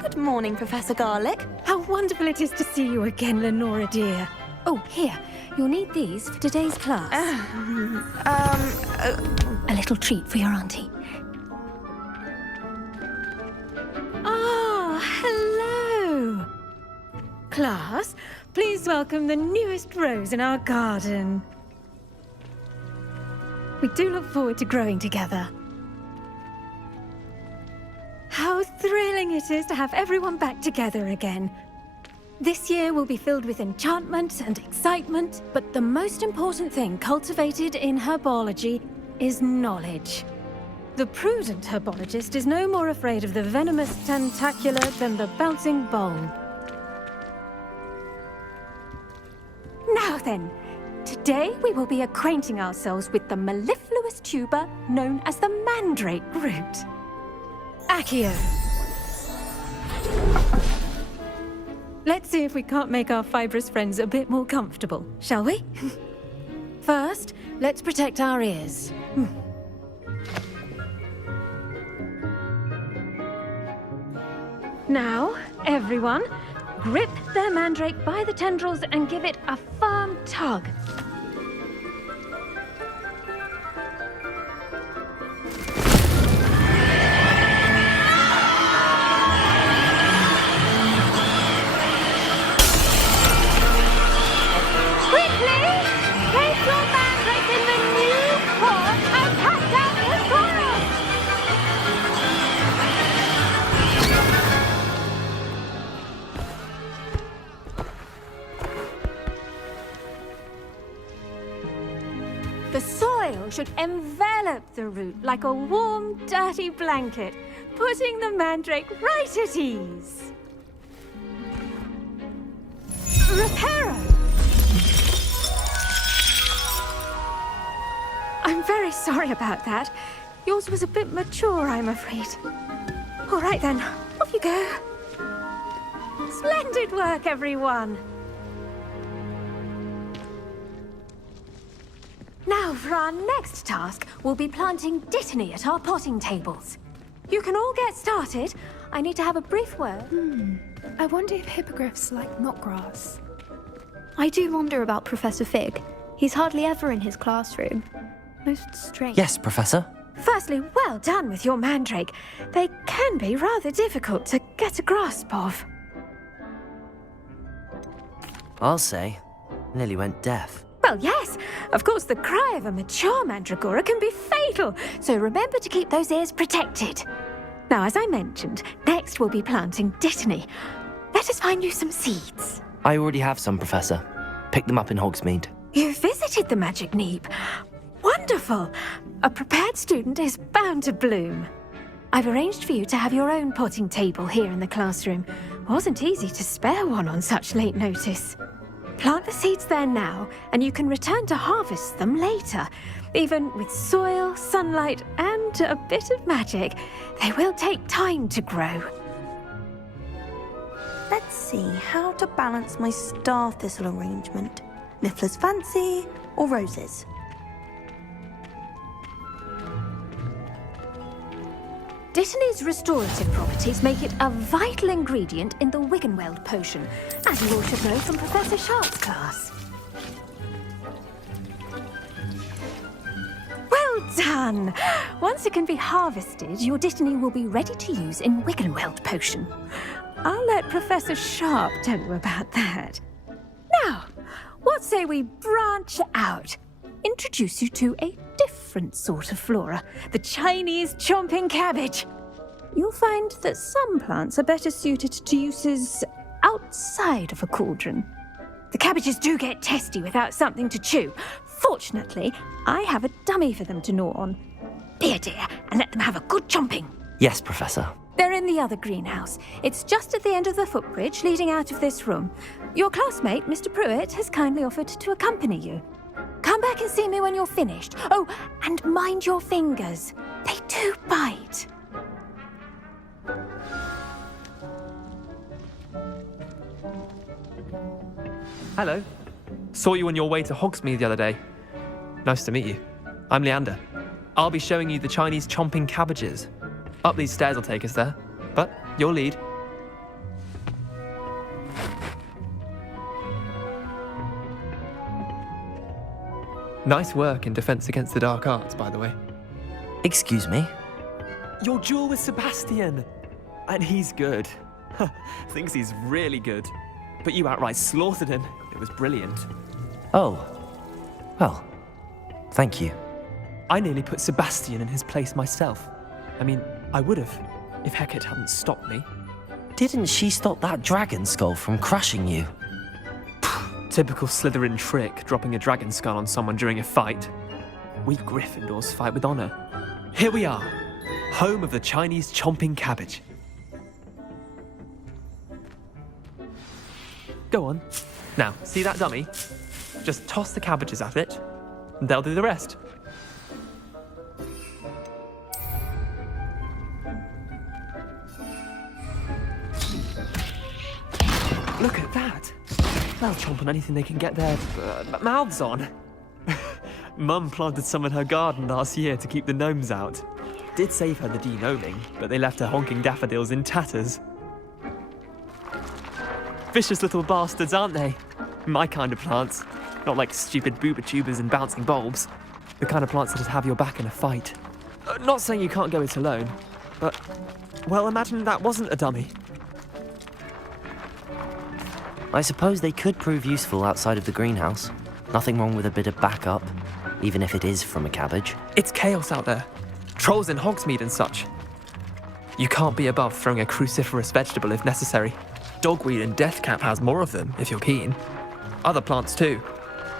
Good morning, Professor Garlic. How wonderful it is to see you again, Lenora dear. Oh, here. You'll need these for today's class. A little treat for your auntie. Ah, hello. Class, please welcome the newest rose in our garden. We do look forward to growing together. How thrilling it is to have everyone back together again. This year will be filled with enchantment and excitement, but the most important thing cultivated in herbology is knowledge. The prudent herbologist is no more afraid of the venomous tentacular than the bouncing bulb. Now then, today we will be acquainting ourselves with the mellifluous tuber known as the mandrake root. Accio. Let's see if we can't make our fibrous friends a bit more comfortable, shall we? First, let's protect our ears. Now, everyone, grip their mandrake by the tendrils and give it a firm tug. The soil should envelop the root like a warm, dirty blanket, putting the mandrake right at ease. Reparo! I'm very sorry about that. Yours was a bit mature, I'm afraid. All right then, off you go. Splendid work, everyone. Now, for our next task, we'll be planting dittany at our potting tables. You can all get started. I need to have a brief word. I wonder if hippogriffs like knotgrass. I do wonder about Professor Fig. He's hardly ever in his classroom. Most strange. Yes, Professor. Firstly, well done with your mandrake. They can be rather difficult to get a grasp of. I'll say. Nearly went deaf. Well, yes. Of course, the cry of a mature mandragora can be fatal, so remember to keep those ears protected. Now, as I mentioned, next we'll be planting dittany. Let us find you some seeds. I already have some, Professor. Picked them up in Hogsmeade. You visited the Magic Neep. Wonderful! A prepared student is bound to bloom. I've arranged for you to have your own potting table here in the classroom. Wasn't easy to spare one on such late notice. Plant the seeds there now, and you can return to harvest them later. Even with soil, sunlight, and a bit of magic, they will take time to grow. Let's see how to balance my star thistle arrangement. Niffler's Fancy or roses? Dittany's restorative properties make it a vital ingredient in the Wiggenweld potion, as you all should know from Professor Sharp's class. Well done! Once it can be harvested, your dittany will be ready to use in Wiggenweld potion. I'll let Professor Sharp tell you about that. Now, what say we branch out? Introduce you to a different sort of flora, the Chinese chomping cabbage. You'll find that some plants are better suited to uses outside of a cauldron. The cabbages do get testy without something to chew. Fortunately, I have a dummy for them to gnaw on. Be a dear and let them have a good chomping. Yes, Professor. They're in the other greenhouse. It's just at the end of the footbridge leading out of this room. Your classmate, Mr. Pruitt, has kindly offered to accompany you. Come back and see me when you're finished. Oh, and mind your fingers. They do bite. Hello. Saw you on your way to Hogsmeade the other day. Nice to meet you. I'm Leander. I'll be showing you the Chinese chomping cabbages. Up these stairs will take us there. But your lead. Nice work in Defense Against the Dark Arts, by the way. Excuse me? Your duel with Sebastian! And he's good. Thinks he's really good. But you outright slaughtered him. It was brilliant. Oh. Well, thank you. I nearly put Sebastian in his place myself. I mean, I would have, if Hecate hadn't stopped me. Didn't she stop that dragon skull from crushing you? Typical Slytherin trick, dropping a dragon skull on someone during a fight. We Gryffindors fight with honor. Here we are, home of the Chinese chomping cabbage. Go on. Now, see that dummy? Just toss the cabbages at it, and they'll do the rest. Look at that! They'll chomp on anything they can get their mouths on. Mum planted some in her garden last year to keep the gnomes out. Did save her the de-gnoming, but they left her honking daffodils in tatters. Vicious little bastards, aren't they? My kind of plants. Not like stupid booba tubers and bouncing bulbs. The kind of plants that just have your back in a fight. Not saying you can't go it alone, but, well, imagine that wasn't a dummy. I suppose they could prove useful outside of the greenhouse. Nothing wrong with a bit of backup, even if it is from a cabbage. It's chaos out there. Trolls in Hogsmeade and such. You can't be above throwing a cruciferous vegetable if necessary. Dogweed and deathcap has more of them, if you're keen. Other plants too.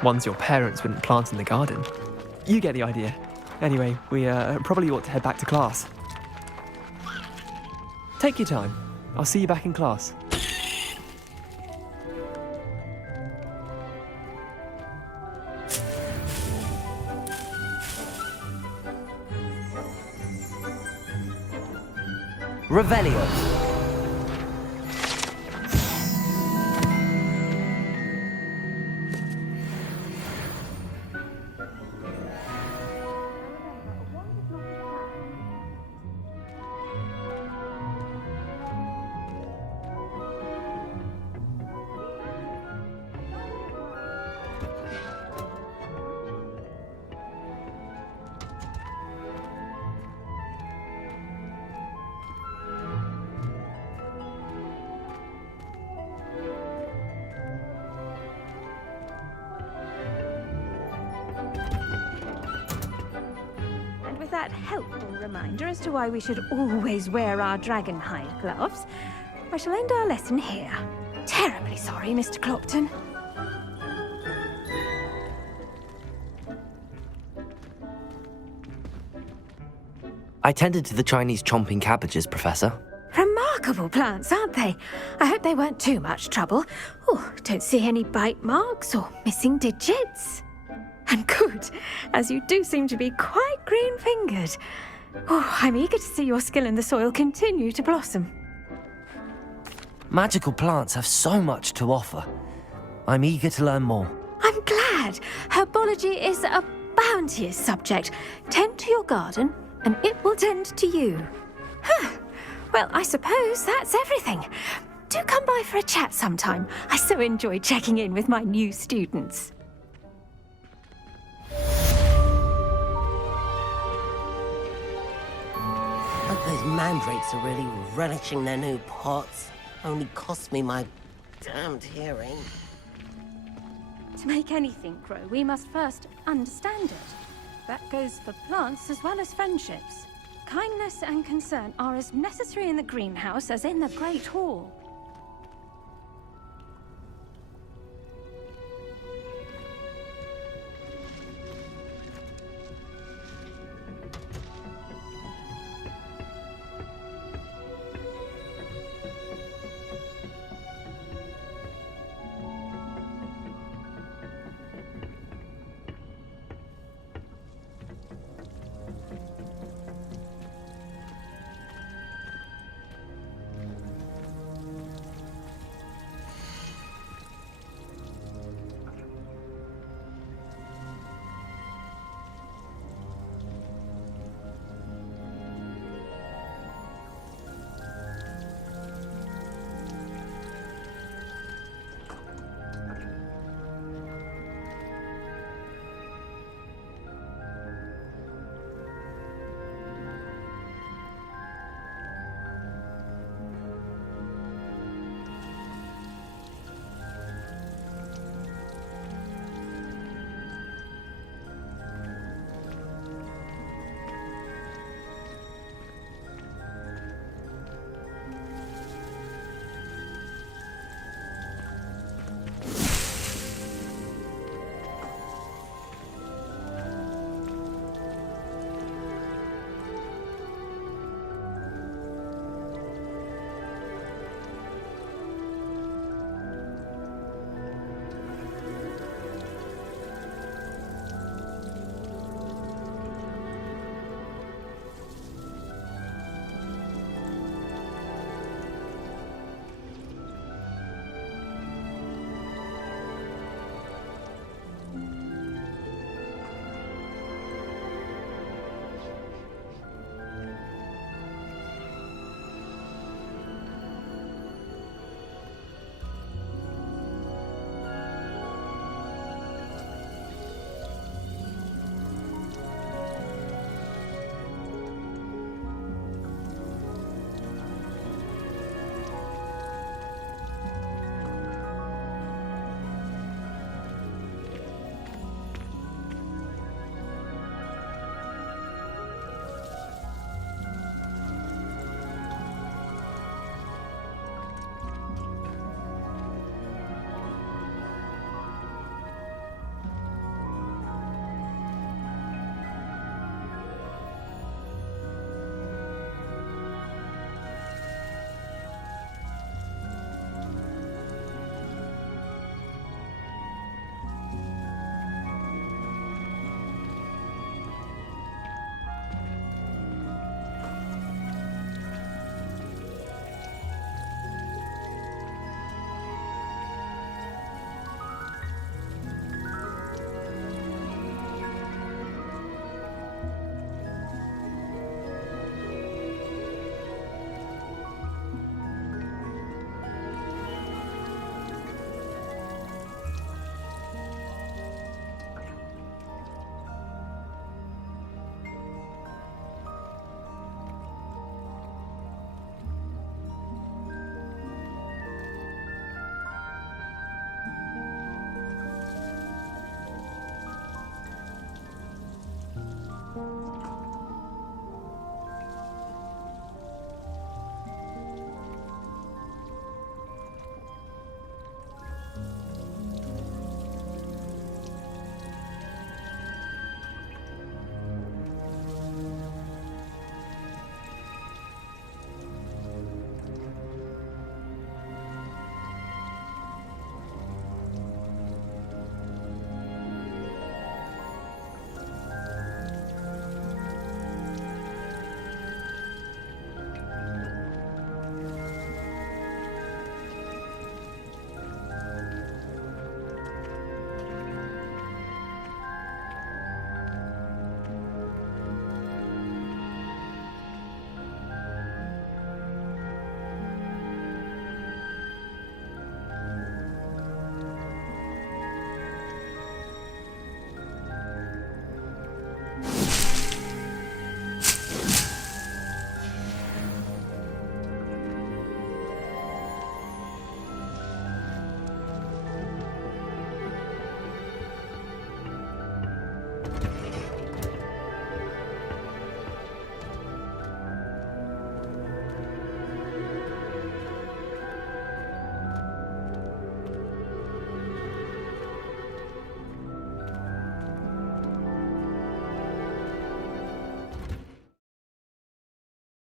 Ones your parents wouldn't plant in the garden. You get the idea. Anyway, we probably ought to head back to class. Take your time. I'll see you back in class. Revelio. That helpful reminder as to why we should always wear our dragon hide gloves, I shall end our lesson here. Terribly sorry, Mr. Clopton. I tended to the Chinese chomping cabbages, Professor. Remarkable plants, aren't they? I hope they weren't too much trouble. Oh, don't see any bite marks or missing digits. And good, as you do seem to be quite green-fingered. Oh, I'm eager to see your skill in the soil continue to blossom. Magical plants have so much to offer. I'm eager to learn more. I'm glad. Herbology is a bounteous subject. Tend to your garden, and it will tend to you. Huh. Well, I suppose that's everything. Do come by for a chat sometime. I so enjoy checking in with my new students. Those mandrakes are really relishing their new pots. Only cost me my damned hearing. To make anything grow, we must first understand it. That goes for plants as well as friendships. Kindness and concern are as necessary in the greenhouse as in the Great Hall.